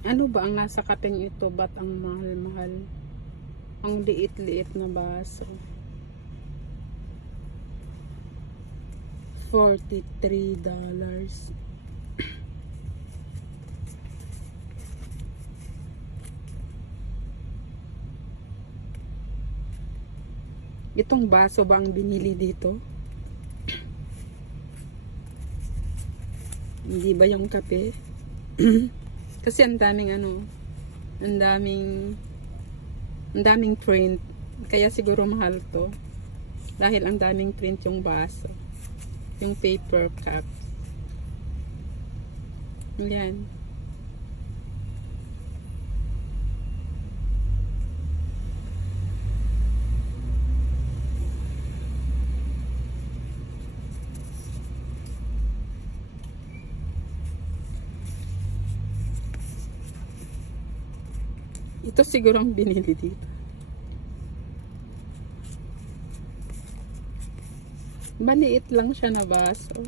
Ano ba ang nasa kapeng ito? Ba't ang mahal-mahal? Ang liit-liit na baso. $43. Itong baso ba ang binili dito? Hindi ba yung kape? Kasi ang daming ano, ang daming print. Kaya siguro mahal to. Dahil ang daming print yung baso. Yung paper cup. Yan. Ito siguro ang binili dito. Maliit lang siya na baso.